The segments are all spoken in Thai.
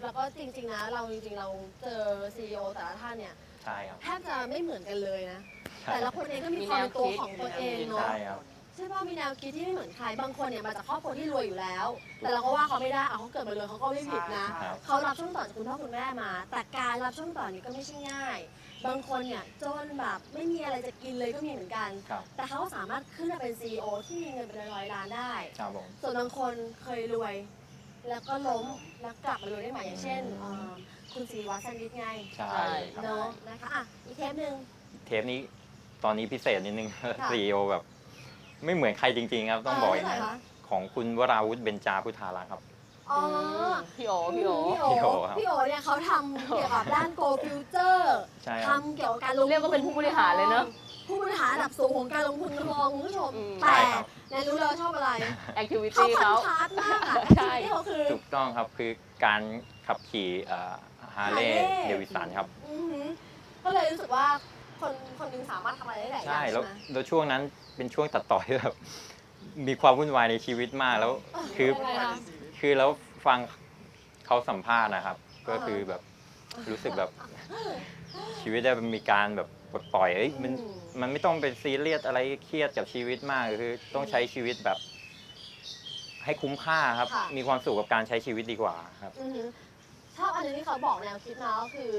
ฟแล้วก็จริง ๆ นะ เราจริง ๆ เราเจอซีอแต่ละท่านเนี่ยใช่ครับ แทบจะไม่เหมือนกันเลยนะ ใช่แต่ละคนเองก็มีความเป็นตัวของตัวเองเนาะ ใช่ครับ ใช่ป่ะมีแนวคิดที่ไม่เหมือนใคร บางคนเนี่ยมาจากครอบครัวที่รวยอยู่แล้ว แต่เราก็ว่าเขาไม่ได้เอาเขาเกิดมาเลยเขาก็ไม่ผิดนะครับเขารับช่วงต่อจากคุณพ่อคุณแม่มา แต่การรับช่วงต่อนี้ก็ไม่ใช่ง่าย บางคนเนี่ยจนแบบไม่มีอะไรจะกินเลยก็มีเหมือนกัน ครับแต่เขาก็สามารถขึ้นมาเป็นซีอที่มีเงินเป็นร้อยๆล้านได้ ครับผม ส่วนบางคนเคยรวย แล้วก็ล้มแล้วกลับมารวยได้ใหม่อย่างเช่นเอ่อคุณศิริวัฒน์แซนดิสไงใช่ใช่ครับ เนาะนะคะอะอีกเทปหนึ่ง เทปนี้ตอนนี้พิเศษนิดนึงค่ะซีโอแบบ ไม่เหมือนใครจริง ๆ ครับ ต้องบอกอย่างเท่าไหร่นั้นคะของคุณวราวุฒิเบญจาพุทธารักษ์ครับ อ๋อพี่โอพี่โอ พี่โอพี่โอครับพี่โอเนี่ยเขาทำเกี่ยวกับด้านโกลฟิวเจอร์ใช่ครับ ทำเกี่ยวกับการลงทุเรียกว่าเป็นผู้บริหารเลยเนอะ ผู้บริหารระดับสูงของการลงทุนทองคุณผู้ชม อืม แต่ใช่ครับแนนรู้แล้วชอบอะไร แอคทิวิเขาตี้พันเขา ชาร์ตมากอะใช่ ที่เขาคือ ถูกต้องครับคือการขับขี่ฮาร์เลย์ Harley เดวิสันครับ อือหือก็เลยรู้สึกว่าคนคนหนึงสามารถทำอะไรได้หลายอย่าใช่งแล้วใช่ไหม แล้วช่วงนั้นเป็นช่วงตัดต่อที่แบบมีความวุ่นวายในชีวิตมากแล้ว คือยังไงคะคือแล้วฟังเขาสัมภาษณ์นะครับ ก็คือแบบรู้สึกแบบชีวิตได้มีการแบบปลดปล่อยเอ้ยมันอืม มันไม่ต้องเป็นซีเรียสอะไรเครียดกับชีวิตมากคือต้องใช้ชีวิตแบบ ให้คุ้มค่าครับ ค่ะ มีความสุขกับการใช้ชีวิตดีกว่าครับ อือหือชอบอันหนึงที่เขาบอกแนวคิดมาก็คือ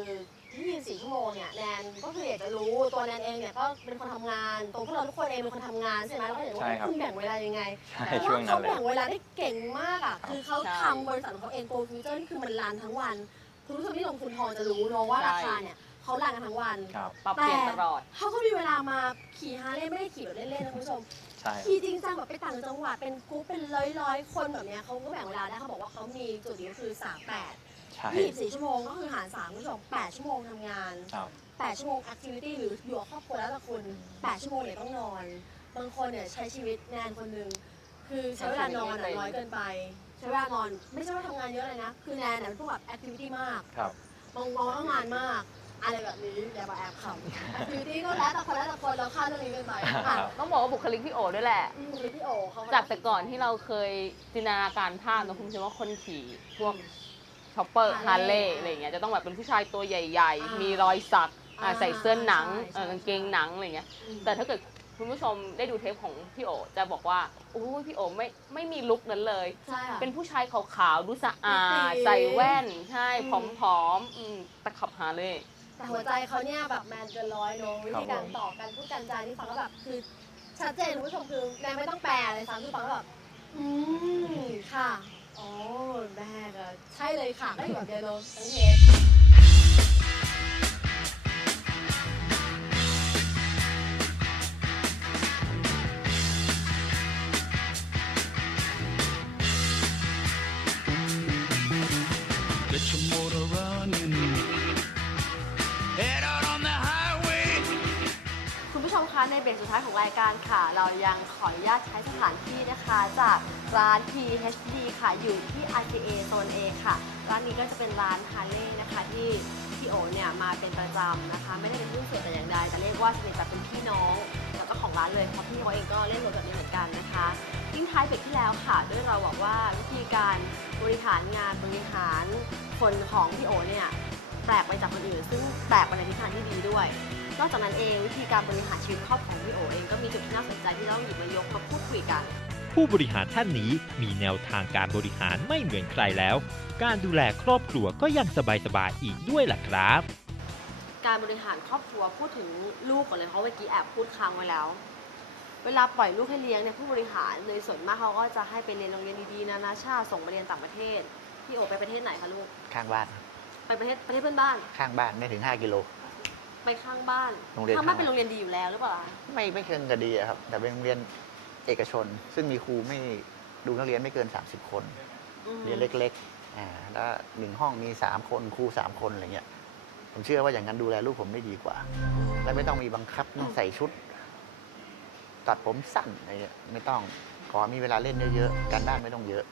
24 ชั่วโมงเนี่ยแนนก็คืออยากจะรู้ตัวแนนเองเนี่ยก็เป็นคนทำงานตัวพวกเราทุกคนเองเป็นคนทำงานใช่ไหมแล้วก็อยากรู้ใช่ว่าครับ คุณแบ่งเวลายังไงใช่เพราะช่วว่างนั้เขานเลย แบ่งเวลาได้เก่งมากอะคือเขาใช่ ทำบริษัทของเขาเองโกลฟิวเจอร์นี่คือมันรันทั้งวัน คุณผู้ชมที่ลงทุนทองจะรู้เนอะว่าใช่ราคาเนี่ย เขารันกันทั้งวัน ครับ ปรับเปลี่ยนตลอด เขาก็มีเวลามาขี่ฮาร์เลย์ไม่ได้ขี่แบบเล่นๆนะคุณผู้ชม ใช่ ขี่จริงจังแบบไปต่างจังหวัดเป็นกรุ๊ปเป็นร้อยๆ คนแบบเนี้ยเขาก็แบ่งเวลาได้เขาบอกว่าเขามีจุดนี้ก็คือ 3 8 ใช่ 24 ชั่วโมงก็คือหาร3คุณผู้ชม 8 ชั่วโมงทำงาน ครับ 8 ชั่วโมงแอคทิวิตี้หรืออยู่กับครอบครัวแล้วแต่คุณ 8 ชั่วโมงเนี่ยต้องนอน บางคนเนี่ยใช้ชีวิตแนนคนหนึ่งคือใช้เวลานอนอะน้อยเกินไป ใช้เวลานอนไม่ใช่ว่าทำงานเยอะเลยนะ คือแนนเนี่ยเป็นพวกแบบแอคทิวิตี้มาก ครับ บางวันก็งานมาก อะไรแบบนี้อย่ามาแอบขำแอคทิวิตี้ก็แล้วแต่คนแล้วแต่คนเราคาดเรื่องนี้กันไปครัอะบต้องบอกว่าบุคลิกพี่โอด้วยแหละ อืมพี่โอเขาจากแต่ก่อนที่เราเคยจินตนาการภาพนะคุณผู้ชมว่าคนขี่พวกช็อปเปอร์ฮาร์เลย์อะไรอย่างเงี้ยจะต้องแบบเป็นผู้ชายตัวใหญ่ ๆ มีรอยสักอะใส่เสื้อหนังเออกางเกงหนังอะไรเงี้ยอืมแต่ถ้าเกิดคุณผู้ชมได้ดูเทปของพี่โอจะบอกว่าโอ้ยพี่โอไม่ไม่มีลุคนั้นเลย ใช่ค่ะ เป็นผู้ชายขาวๆดูสะอาดตีใส่แว่น ใช่ อืมผอมๆอืมแต่ขับฮาร์เลย์ แต่หัวใจเขาเนี่ยแบบแมนเกินร้อยเนอะวิธีการผมต่อกันพูดกันจาที่ฟังแล้วแบบคือชัดเจนคุณผู้ชมคือแนนไม่ต้องแปลเลยฟังคือฟังแล้วแบบอืมค่ะโอ้แม่ก็ใช่เลยค่ะก็อยู่แบบเดียวเลยทั้งเทป เบรกสุดท้ายของรายการค่ะ เรายังขออนุญาตใช้สถานที่นะคะจากร้าน PHD ค่ะ อยู่ที่ RTA โซน A ค่ะ ร้านนี้ก็จะเป็นร้านฮาร์เลย์นะคะที่พี่โอเนี่ยมาเป็นประจำนะคะ ไม่ได้เป็นหุ้นส่วนแต่อย่างใดแต่เรียกว่าสนิทแบบเป็นพี่น้อง แล้วก็ของร้านเลยเพราะพี่เขาเองก็เล่นรถแบบนี้เหมือนกันนะคะทิ้งท้ายเบรกที่แล้วค่ะ ด้วยเราบอกว่าวิธีการบริหารงานบริหารคนของพี่โอเนี่ยแปลกไปจากคนอื่น ซึ่งแปลกไปในทิศทางที่ดีด้วย นอกจากนั้นเองวิธีการบริหารชีวิตครอบครัวของพี่โอเองก็มีจุดที่น่าสนใจที่เราหยิบมายกมาพูดคุยกัน ผู้บริหารท่านนี้มีแนวทางการบริหารไม่เหมือนใครแล้ว การดูแลครอบครัวก็ยังสบายๆอีกด้วยล่ะครับ การบริหารครอบครัวพูดถึงลูกก่อนเลยเพราะเมื่อกี้แอบพูดค้างไว้แล้ว เวลาปล่อยลูกให้เลี้ยงเนี่ยผู้บริหารในส่วนมากเขาก็จะให้ไปเรียนโรงเรียนดีๆนานาชาติส่งไปเรียนต่างประเทศพี่โอไปประเทศไหนคะลูกข้างบ้าน ไปประเทศประเทศเพื่อนบ้าน ข้างบ้านไม่ถึง 5 กิโล ไปข้างบ้านโรงเรียนข้างบ้านข้างเป็นโรงเรียนดีอยู่แล้วหรือเปล่าไม่ไม่เชิงกระดีอะครับ แต่เป็นโรงเรียนเอกชน ซึ่งมีครูไม่ดูนักเรียนไม่เกิน 30 คน อืมเรียนเล็กๆอ่าแล้วหนึ่งห้องมี 3 คนครู 3 คนอะไรเงี้ย ผมเชื่อว่าอย่างนั้นดูแลลูกผมได้ดีกว่า และไม่ต้องมีบังคับต้องใส่ชุด ตัดผมสั้นอะไรเงี้ยไม่ต้องขอมีเวลาเล่นเยอะๆการบ้านไม่ต้องเยอะ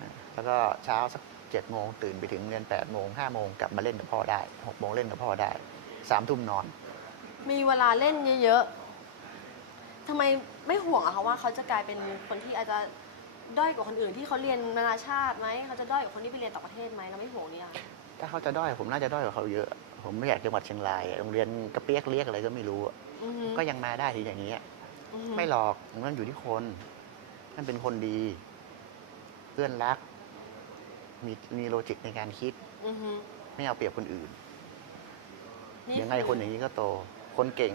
อ่าแล้วก็เช้าสักเจ็ดโมงตื่นไปถึงเรียนแปดโมงห้าโมงกลับมาเล่นกับพ่อได้หกโมงเล่นกับพ่อได้ สามทุ่มนอน มีเวลาเล่นเยอะๆทำไมไม่ห่วงอะคะว่าเขาจะกลายเป็นคนที่อาจจะด้อยกว่าคนอื่นที่เขาเรียนนานาชาติไหมเขาจะด้อยกว่าคนที่ไปเรียนต่างประเทศไหมเราไม่ห่วงนี่อะถ้าเขาจะด้อยผมน่าจะด้อยกว่าเขาเยอะ ผมไม่อยากจังหวัดเชียงรายอะโรงเรียนกระเปียกเรียกอะไรก็ไม่รู้อะอือฮึก็ยังมาได้ทีอย่างนี้ย อือฮึไม่หรอกมันอยู่ที่คนนั่นเป็นคนดี เพื่อนรัก มีมีโลจิกในการคิด อือฮึไม่เอาเปรียบคนอื่นนี่ ยังไงคนอย่างนี้ก็โต คนเก่ง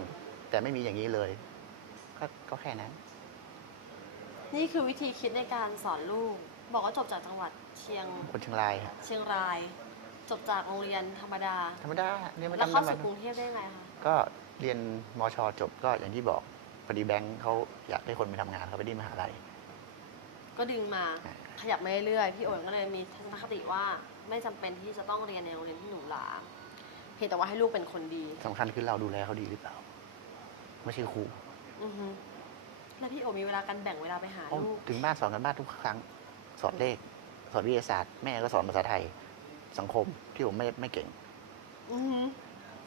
แต่ไม่มีอย่างนี้เลย ก็ก็แค่นั้น นี่คือวิธีคิดในการสอนลูก บอกว่าจบจากจังหวัดเชียงคนเชียงรายฮะเชียงราย จบจากโรงเรียนธรรมดา ธรรมดาเรียนไม่แล้วทำเข้าธรรมสู่ดากรุงเทพได้ไงคะก็เรียนมชจบก็อย่างที่บอกพอดีแบงค์เขาอยากให้คนไปทำงานเขาไปที่มหาลัยก็ดึงมาอ่าขยับมาเรื่อยๆพี่โอ๋ก็เลยมีทัศนคติว่าไม่จำเป็นที่จะต้องเรียนในโรงเรียนที่หรูหราเพียงแต่ว่าให้ลูกเป็นคนดีสำคัญคือเราดูแลเขาดีหรือเปล่า ไม่ใช่ครูอือฮึแล้วพี่โอ๋มีเวลาการแบ่งเวลาไปหาเอาลูกถึงบ้านสอนกันบ้านทุกครั้ง สอนเลข สอนวิทยาศาสตร์ แม่ก็สอนภาษาไทย สังคมที่ผมไม่ไม่เก่ง อือฮึ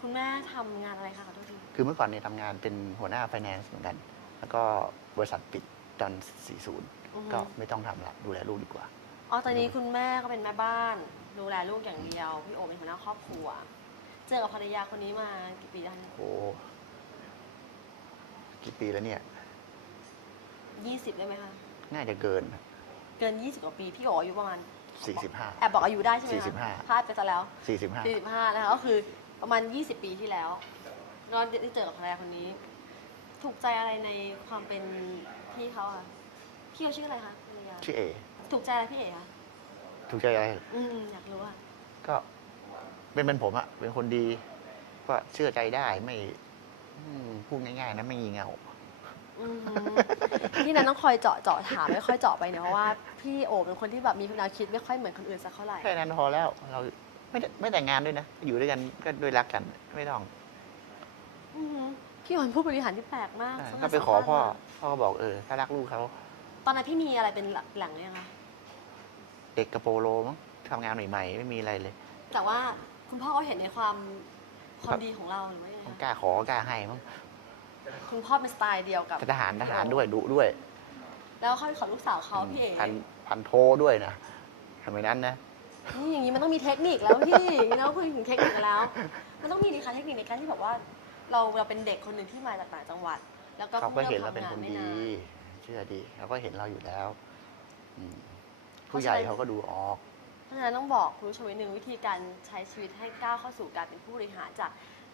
คุณแม่ทำงานอะไรคะขอโทษทีคือเมื่อก่อนเนี่ยทำงานเป็นหัวหน้าไฟแนนซ์เหมือนกัน แล้วก็บริษัทปิดตอน 40อือฮึก็ไม่ต้องทำละดูแลลูกดีกว่า อ๋อ ตอนนี้คุณแม่ก็เป็นแม่บ้าน ดูแลลูกอย่างเดียว พี่โอ๋เป็นหัวหน้าครอบครัว เจอกับภรรยาคนนี้มากี่ปีแล้วโอ้กี่ปีแล้วเนี่ย ยี่สิบได้ไหมคะ น่าจะเกิน เกินยี่สิบกว่าปีพี่โอ๋อายุประมาณ45 แอบบอกอายุได้ใช่ไหมคะ45 พลาดไปซะแล้ว 45สี่สิบห้านะคะก็คือประมาณยี่สิบปีที่แล้วก็ได้เจอกับภรรยาคนนี้ ถูกใจอะไรในความเป็นพี่เขาอะพี่เขาชื่ออะไรคะภรรยาชื่อเอ ถูกใจอะไรพี่เอ๋คะถูกใจอะไร อืมอยากรู้อะก็ เป็นเป็นผมอะเป็นคนดี ก็เชื่อใจได้ไม่อืมพูดง่ายๆนะไม่งีเง่า อืมพี่นันต้องคอยเจาะเจาะถามไม่ค่อยเจาะไปเนี่ยเพราะว่าพี่โอ๋เป็นคนที่แบบมีแนวคิดไม่ค่อยเหมือนคนอื่นสักเท่าไหร่ แค่นั้นพอแล้วเราไม่ได้ไม่แต่งงานด้วยนะ อยู่ด้วยกันก็ด้วยรักกันไม่ต้องอืมพี่โอ๋เป็นผู้บริหารที่แปลกมากอ่าสง่าก็ไปขอพ่อสะาดมากพ่อก็บอกเออ ถ้ารักลูกเขา ตอนนั้นพี่มีอะไรเป็นหลังเนี่ยงคะเด็กกระโปโลมั้งทำงานใหม่ๆ ไม่มีอะไรเลย แต่ว่า คุณพ่อเขาเห็นในความความดีของเราหรือไม่ยังไงกล้าคะขอกล้าให้มั้งคุณพ่อเป็นสไตล์เดียวกับทหารทหารด้วยดุด้วย แล้วเขาไปขอลูกสาวเขาพี่เอ๋พันพันโทด้วยนะทำไมนั้นนะนี่อย่างนี้มันต้องมีเทคนิคแล้วพี่อย่างนี้เราคุยถึงเทคนิคแล้ว มันต้องมีดีคะเทคนิคในการที่แบบว่า เราเราเป็นเด็กคนหนึ่งที่มาจากต่างจังหวัด แล้วก็เขาก็เห็นเราเป็นพิ่คงนริ่มทำงดีไม่าเชื่อดีเขาก็เห็นเราอยู่แล้วอืมเพผู้ราะใหฉะญ่นั้นเขาก็ดูออกเพ ราะฉะนั้นต้องบอกคุณผู้ชมนิดนึงวิธีการใช้ชีวิตให้ก้าวเข้าสู่การเป็นผู้บริหารจาก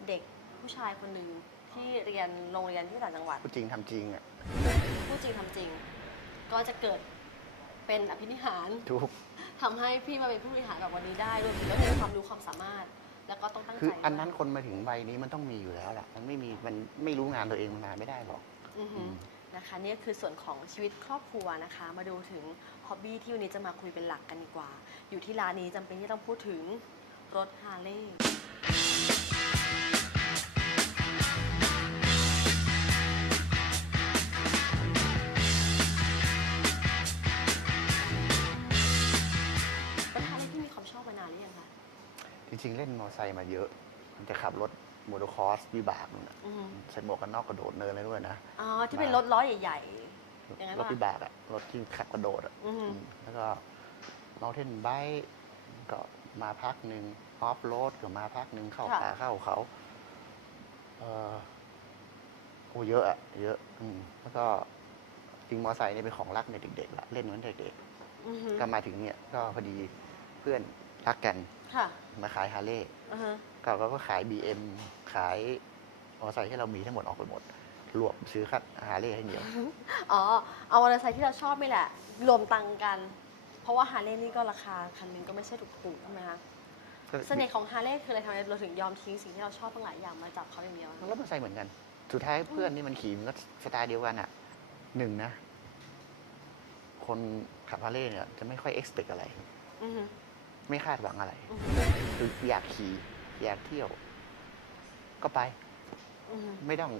เด็กผู้ชายคนหนึ่งที่เรียนโรงเรียนที่ต่างจังหวัดพูดจริงทำจริงอะพูดจริงทำจริง ก็จะเกิดเป็นอภินิหารทุกทำให้พี่มาเป็นผู้บริหารแบบวันนี้ได้รวมถึงต้องมีความรู้ความสามารถ แล้วก็ต้องตั้งใจคืออันด้วยนั้นคนมาถึงใบนี้มันต้องมีอยู่แล้วแหละมันไม่มีมันไม่รู้งานตัวเองมันนานไม่ได้หรอก อือฮึ นะคะนี่คือส่วนของชีวิตครอบครัวนะคะ มาดูถึงฮ็อบบี้ที่วันนี้จะมาคุยเป็นหลักกันดีกว่า อยู่ที่ร้านนี้จำเป็นที่ต้องพูดถึงรถฮาร์เลย์รถฮาร์เลย์ที่มีความชอบมานานหรือยังคะจริงๆเล่นมอเตอร์ไซค์มาเยอะมันจะขับรถ มอเตอร์คอร์สวิบากนู่นน่ะอือฮึใส่หมวกกันน็อกกระโดดเนินเลยด้วยนะ อ๋อ ที่เป็นรถล้อใหญ่ๆอย่างนั้นรถป่ะวิบากอะรถที่ขับกระโดดอะอือฮึอืมแล้วก็เมาเทนไบค์ก็มาพักหนึ่งออฟโรดก็มาพักหนึ่งเข้าป่าเข้าเขาเออโอ้เยอะอะเยอะ อืมแล้วก็จริงมอเตอร์ไซค์นี่เป็นของรักในเด็กๆละเล่นมาตั้งแต่เด็กอือฮึก็มาถึงเนี่ย ก็พอดีเพื่อนรักกันค่ะมาขายฮาร์เลย์ อือฮึ ก็ก็ขาย BM ขายมอเตอร์ไซค์ที่เรามีทั้งหมดออกไปหมด รวมซื้อคัดฮาร์เลย์ให้เดียว อ๋อ เอามอเตอร์ไซค์ที่เราชอบไม่แหละ รวมตังค์กัน เพราะว่าฮาร์เลย์นี่ก็ราคาคันหนึงก็ไม่ใช่ถูกๆใช่ไหมคะ เสน่ห์ของฮาร์เลย์คืออะไรทำไมเราถึงยอมทิ้งสิ่งที่เราชอบตั้งหลายอย่างมาจับเขาอย่างเดียวมันรถมอเตอร์ไซค์เหมือนกัน สุดท้ายเพื่อนนี่มันขี่มันก็สไตล์เดียวกันอะหนึ่งนะ คนขับฮาร์เลย์เนี่ยจะไม่ค่อย expect อะไร อือฮึ ไม่คาดหวังอะไร อือฮึ คืออยากขี่ อยากเที่ยว ก็ไปอือฮึไม่ต้อง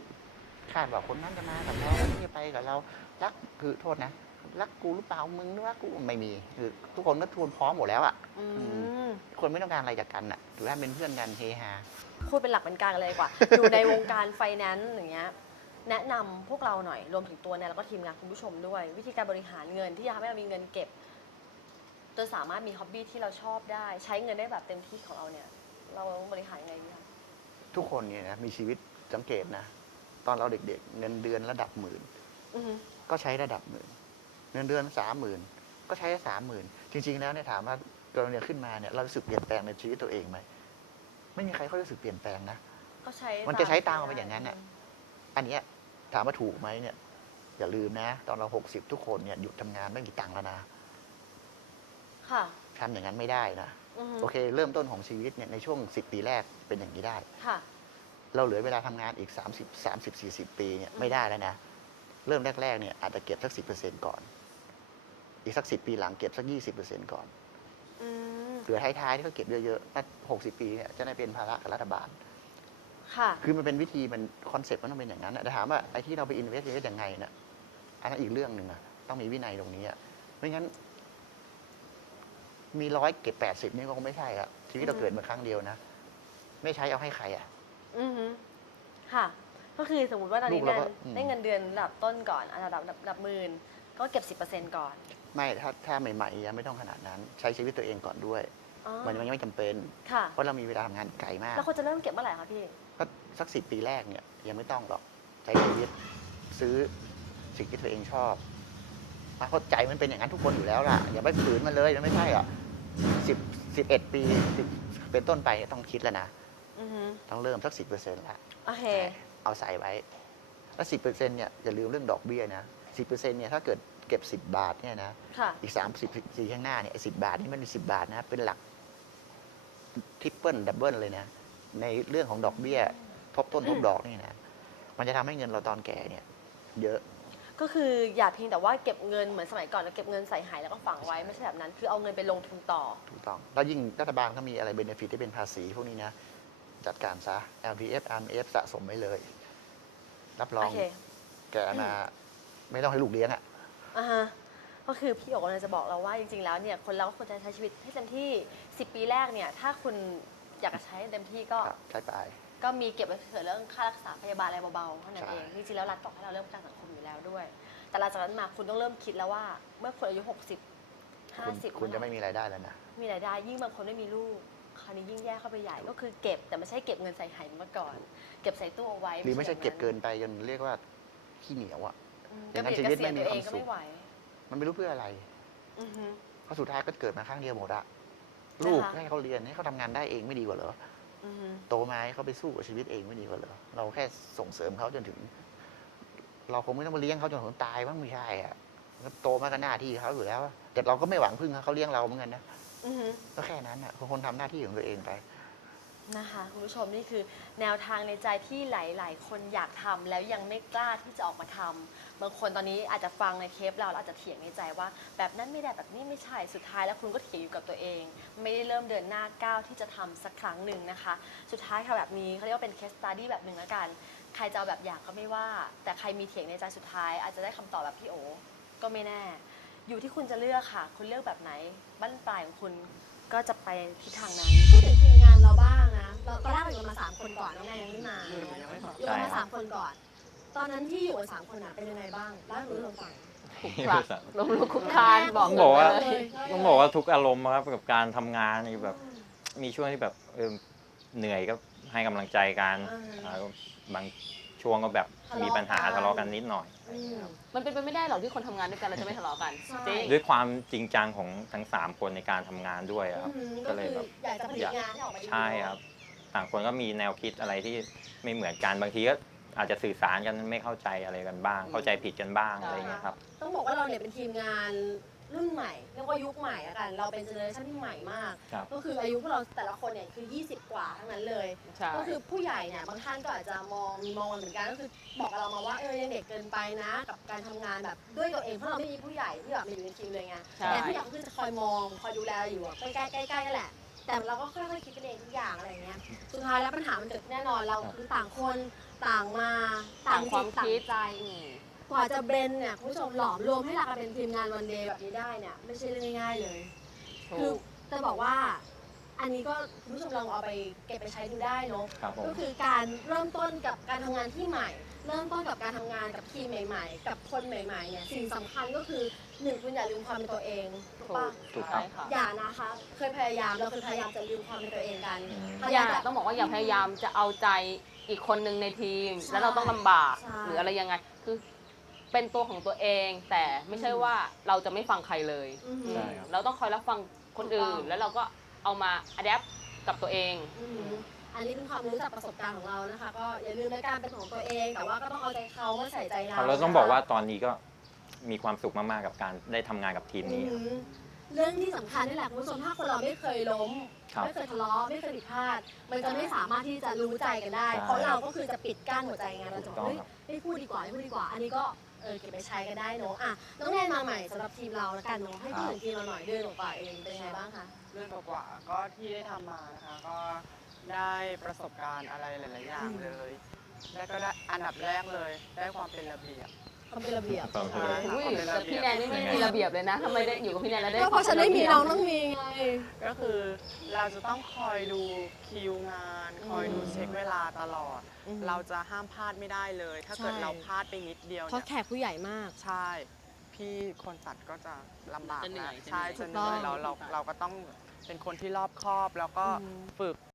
คาดว่าคนนั้นจะมากับเราคนนี้จะไปกับเรา รักคือโทษนะ รักกูหรือเปล่ามึงรักกูไม่มี คือทุกคนก็ทวนพร้อมหมดแล้วอะอืมคนไม่ต้องการอะไรจากกันอะถือว่าเป็นเพื่อนกันเฮฮาพูดเป็นหลักเป็นกลางเลยดีกว่า อยู่ในวงการไฟแนนซ์อย่างเงี้ยแนะนำพวกเราหน่อยรวมถึงตัวเนี่ยแล้วก็ทีมงานคุณผู้ชมด้วย วิธีการบริหารเงินที่จะทำให้เรามีเงินเก็บจนสามารถมีฮ็อบบี้ที่เราชอบได้ ใช้เงินได้แบบเต็มที่ของเราเนี่ย เราบริหารยังไงดีคะทุกคนเนี่ยนะมีชีวิตสังเกตนะ ตอนเราเด็กๆ เงินเดือนระดับหมื่น อือฮึก็ใช้ระดับหมื่น เงินเดือนสามหมื่นก็ใช้สามหมื่นจริง ๆ แล้วเนี่ยถามว่าตัวเราเนี่ยขึ้นมาเนี่ยเรารู้สึกเปลี่ยนแปลงในชีวิตตัวเองไหมไม่มีใครเขารู้สึกเปลี่ยนแปลงนะ ก็ใช้มันจะใช้ตังค์มาอย่างนั้นน่ะ อันเนี้ยถามว่าถูกไหมเนี่ย อย่าลืมนะ ตอนเราหกสิบทุกคนเนี่ยหยุดทำงานไม่มีตังค์แล้วนะค่ะ ทำอย่างนั้นไม่ได้นะ อือฮึโอเค เริ่มต้นของชีวิตเนี่ยในช่วงสิบปีแรกเป็นอย่างนี้ได้ ค่ะ เราเหลือเวลาทำงานอีก 30 30 40 ปีเนี่ยไม่ได้แล้วนะ เริ่มแรกๆเนี่ยอาจจะเก็บสัก 10%ก่อน อีกสัก 10 ปีหลังเก็บสัก 20%ก่อน อืมเหลือท้ายๆที่เขาเก็บเยอะๆนั60 ปีเนี่ยจะได้เป็นภาระกับรัฐบาล ค่ะ คือมันเป็นวิธีมันคอนเซ็ปต์มันต้องเป็นอย่างนั้นนะแต่ถามว่าไอ้ที่เราไปอินเวสต์อินเวสต์ยังไงเนี่ยอันนั้นอีกเรื่องหนึ่งอะต้องมีวินัยตรงนี้อะไม่งั้น มีร้อยเก็บ80นี่ก็คงไม่ใช่อะชีวิตเราเกิดมาครั้งเดียวนะ ไม่ใช้เอาให้ใครอะอือฮึค่ะ ก็คือสมมติว่าตอนนี้ลูกเราเงิก็นอืม ได้เงินเดือนระดับต้นก่อนอันระดับระดับหมื่นก็เก็บ10%ก่อนไม่ถ้าถ้าใหม่ๆยังไม่ต้องขนาดนั้น ใช้ชีวิตตัวเองก่อนด้วย อ๋อมันยังไม่จำเป็น ค่ะ เพราะเรามีเวลาทำงานไกลมาก แล้วควรจะเริ่มเก็บเมื่อไหร่คะพี่ ก็สักสิปีแรกเนี่ยยังไม่ต้องหรอกใช้ชีวิตซื้อสิ่งที่ตัวเองชอบมาเข้าใจมันเป็นอย่างนั้นทุกคนอยู่แล้วล่ะ อย่าไปฝืนมันเลยมันไม่ใช่อะ สิบสิบเอ็ดปีสิบเป็นต้นไปต้องคิดแล้วนะ อือฮึต้องเริ่มสักสิบเปอร์เซ็นต์ละโอเค เอาใส่ไว้ แล้วสิบเปอร์เซ็นต์เนี่ยอย่าลืมเรื่องดอกเบี้ยนะสิบเปอร์เซ็นต์เนี่ยถ้าเกิดเก็บสิบบาทเนี่ยนะ ค่ะ อีกสามสิบสี่ข้างหน้าเนี่ยสิบบาท นี่มันสิบบาทนะ เป็นหลักทริปเปิลดับเบิลเลยนะ ในเรื่องของดอกเบี้ย ทบต้นทบดอกนี่นะ มันจะทำให้เงินเราตอนแก่เนี่ย เยอะ ก็คืออย่าเพียงแต่ว่าเก็บเงินเหมือนสมัยก่อนเราเก็บเงินใส่หายแล้วก็ฝังไว้ไม่ใช่แบบนั้น คือเอาเงินไปลงทุนต่อ ถูกต้อง แล้วยิ่งรัฐบาลก็มีอะไรเบนฟิตที่เป็นภาษีพวกนี้นะ จัดการซะ LPF RMF สะสมไว้เลย รับรอโองเค แก่มาไม่ต้องให้ลูกเลี้ยงอะ อ่าฮะก็คือพี่โอ๋กำลังจะบอกเราว่าจริงๆแล้วเนี่ยคนเราก็ควรจะใช้ชีวิตให้เต็มที่ 10 ปีแรกเนี่ยถ้าคุณอยากจะใช้เต็มที่ก็ ครับใช้ไป ก็มีเก็บไว้เผื่อเรื่องค่ารักษาพยาบาลอะไรเบาๆเท่านั้นใช่เองจริงๆแล้วรัฐบอกให้เราเริ่มประกันสังคมอยู่แล้วด้วย แต่หลังจากนั้นมาคุณต้องเริ่มคิดแล้วว่า เมื่อคุณอายุ 60คุณ50คุณจะไม่มีรายได้แล้วนะ มีรายได้ยิ่งบางคนไม่มีลูกคราวนี้ยิ่งแย่เข้าไปใหญ่ก็คือเก็บแต่ไม่ใช่เก็บเงินใส่ไหเมื่อก่อน เก็บใส่ตู้เอาไว้หรือไม่ใช่ย่างเก็บเกินไปจนเรียกว่าขี้เหนียวอะอืมอย่างนั้นเกษีชีวิตไม่มีเกษียณตัวเองความก็สุขไม่ไหวมันไม่รู้เพื่ออะไรอือฮึเพราะสุดท้ายก็เกิดมาครั้งเดียวหมดอะลูกนะคะให้เขาเรียนให้เขาทำงานได้เองไม่ดีกว่าเหรออือฮึ โตมาให้เขาไปสู้กับชีวิตเองไม่ดีกว่าเหรอเราแค่ส่งเสริมเขาจนถึง เราคงไม่ต้องมาเลี้ยงเขาจนถึงตายบ้างไม่ใช่อะแล้วโตมาก็หน้าที่เขาอยู่แล้วอะแต่เราก็ไม่หวังพึ่งเขาเลี้ยงเราเหมือนกันนะอือฮึก็แค่นั้นอะคนทำหน้าที่ของตัวเองไปนะคะคุณผู้ชมนี่คือแนวทางในใจที่หลาย ๆ คนอยากทำแล้วยังไม่กล้าที่จะออกมาทำ บางคนตอนนี้อาจจะฟังในเทปเราแล้วอาจจะเถียงในใจว่า แบบนั้นไม่ได้แบบนี้ไม่ใช่สุดท้ายแล้วคุณก็เถียงอยู่กับตัวเอง ไม่ได้เริ่มเดินหน้าก้าวที่จะทำสักครั้งหนึ่งนะคะ สุดท้ายค่ะแบบนี้เขาเรียกว่าเป็นเคสตัดดี้แบบหนึ่งแล้วกัน ใครจะเอาแบบอย่างก็ไม่ว่า แต่ใครมีเถียงในใจสุดท้าย อาจจะได้คำตอบแบบพี่โอก็ไม่แน่ อยู่ที่คุณจะเลือกค่ะ คุณเลือกแบบไหนบ้านปลายของคุณก็จะไปทิศทางนั้นพูดถึงทีมงานเราบ้างนะ เราตอนแรกเราอยู่กันมาสามคนก่อนน้องแนนยังไม่มาอยู่กันมาสามคนก่อน ตอนนั้นที่อยู่กันสามคนอะเป็นยังไงบ้างเล่าให้คุณผู้ชมฟังขลุกคลักลมลุกคลุกคลานบอกต้องบอกว่า เลย ต้องบอกว่าทุกอารมณ์ครับกับการทำงานนี่แบบมีช่วงที่แบบเออเหนื่อยก็ให้กำลังใจกันอ่าอ่าบางช่วงก็แบบมีปัญหาทะทะเลาะเลาะกักัน นนิดหน่อย อืม มันเป็นไปไม่ได้หรอกที่คนทำงานด้วยกันเราจะไม่ทะเลาะกันใช่ จริง ด้วยความจริงจังของทั้งสามคนในการทำงานด้วยครับ อืมก็เลยแบบ อยากจะผลิตงานให้ออกมาดีใช่ครับ ต่างคนก็มีแนวคิดอะไรที่ไม่เหมือนกันบางทีก็ อาจจะสื่อสารกันไม่เข้าใจอะไรกันบ้าง เข้าใจผิดกันบ้างอะไรอย่างเงี้ยครับ ต้องบอกว่าเราเนี่ยเป็นทีมงานรุ่นใหม่เรียกว่ายุคใหม่ละกัน เราเป็นเจเนอเรชันที่ใหม่มาก ครับ ก็คืออายุพวกเราแต่ละคนเนี่ยคือ 20 กว่าทั้งนั้นเลย ใช่ ก็คือผู้ใหญ่เนี่ยบางท่านก็อาจจะมองมีมองเหมือนกันก็คือบอกกับเรามาว่าเออยังเด็กเกินไปนะ กับการทำงานแบบด้วยตัวเองเพราะเราไม่มีผู้ใหญ่ที่แบบมาอยู่ในทีมเลยไงใช่ แต่ผู้ใหญ่ก็คือจะคอยมองคอยดูแลอยู่อะใกล้ๆใกล้ๆนั่นแหละ แต่เราก็ค่อยๆคิดกันเองทุกอย่างอะไรอย่างเงี้ยสุดท้ายแล้วปัญหามันเกิดขึ้นแน่นอนเราคือต่างคน ต่างมาต่าต่างงความจิตต่าคิงดใจอืมกว่าจะเบรนเนี่ยคุณผู้ชมหลอมรวมให้เราเป็นทีมงานวันเดย์แบบนี้ได้เนี่ยไม่ใช่เรื่องง่ายๆเลยถูคือก จะบอกว่า อันนี้ก็คุณผู้ชมลองเอาไปเก็บไปใช้ดูได้เนอะครับผม ก็คือการเริ่มต้นกับการทำงานที่ใหม่ เริ่มต้นกับการทำงานกับทีมใหม่ ๆ กับคนใหม่ๆเนี่ยสิ่งสำคัญก็คือหนึ่งคุณอย่าลืมความเป็นตัวเองถูกปะถูกครับ ใช่ค่ะอย่านะคะ เคยพยายามเราเคยพยายามจะลืมความเป็นตัวเองกันอืม พยาอย่าจะต้องบอกว่าอย่าพยายามจะเอาใจ อีกคนหนึ่งในทีม ใช่แล้วเราต้องลำบากใช่ หรืออะไรยังไง คือเป็นตัวของตัวเองแต่ไม่ใช่ว่าเราจะไม่ฟังใครเลย อือหือใช่ครับ เราต้องคอยรับฟังคนอื่ถูกต้นอง แล้วเราก็เอามาอัดแอปกับตัวเอง อือหืออันนี้เป็นความรู้จากประสบการณ์ของเรานะคะ ก็อย่าลืมในการเป็นของตัวเอง แต่ว่าก็ต้องเอาใจเขาไม่ใส่ใจเราเราต้องบอกว่าตอนนี้ก็มีความสุขมาก ๆ กับการได้ทำงานกับทีมนี้ อือหือ เรื่องที่สำคัญนี่แหละคุณผู้ชมถ้าคนเราไม่เคยล้ม ครับ ไม่เคยทะเลาะไม่เคยผิดพลาด มันจะไม่สามารถที่จะรู้ใจกันได้ ใช่เพราะเราก็คือจะปิดกั้นหัวใจไงเราจะถูกต้องเฮ้ยครับ ไม่พูดดีกว่าไม่พูดดีกว่า อันนี้ก็เออเก็บไปใช้กันได้เนอะอะน้องแนนมาใหม่สำหรับทีมเราแล้วกันเนอะให้พูดถึงทีมเราหน่อยเดือนกว่าๆเองเป็นยังไงบ้างคะ เรื่องกว่าๆก็ที่ได้ทำมานะคะก็ได้ประสบการณ์อะไรหลาย ๆ อย่างเลย แล้วก็ได้อันดับแรกเลยได้ความเป็นระเบียบ ความเป็นระเบียบความเป็นระเบียบอุ้ยแต่พี่แนนนี่ไม่มีระเบียบเลยนะทำไมได้อยู่กับพี่แนนแล้วได้ก็เพราะฉันไม่มีน้องต้องมีไง ก็คือเราจะต้องคอยดูคิวงาน คอยดูอืมเช็คเวลาตลอด อืมเราจะห้ามพลาดไม่ได้เลย ถ้าเกิดใช่ เราพลาดไปนิดเดียวเพราะเนี่ยแขกผู้ใหญ่มาก ใช่ พี่คนตัดก็จะลำบากจะเหนื่นะอยใช่จะจะเหเหนื่นื่ออยย เราเราเราก็ต้องเป็นคนที่รอบคอบแล้วก็อืม ฝึก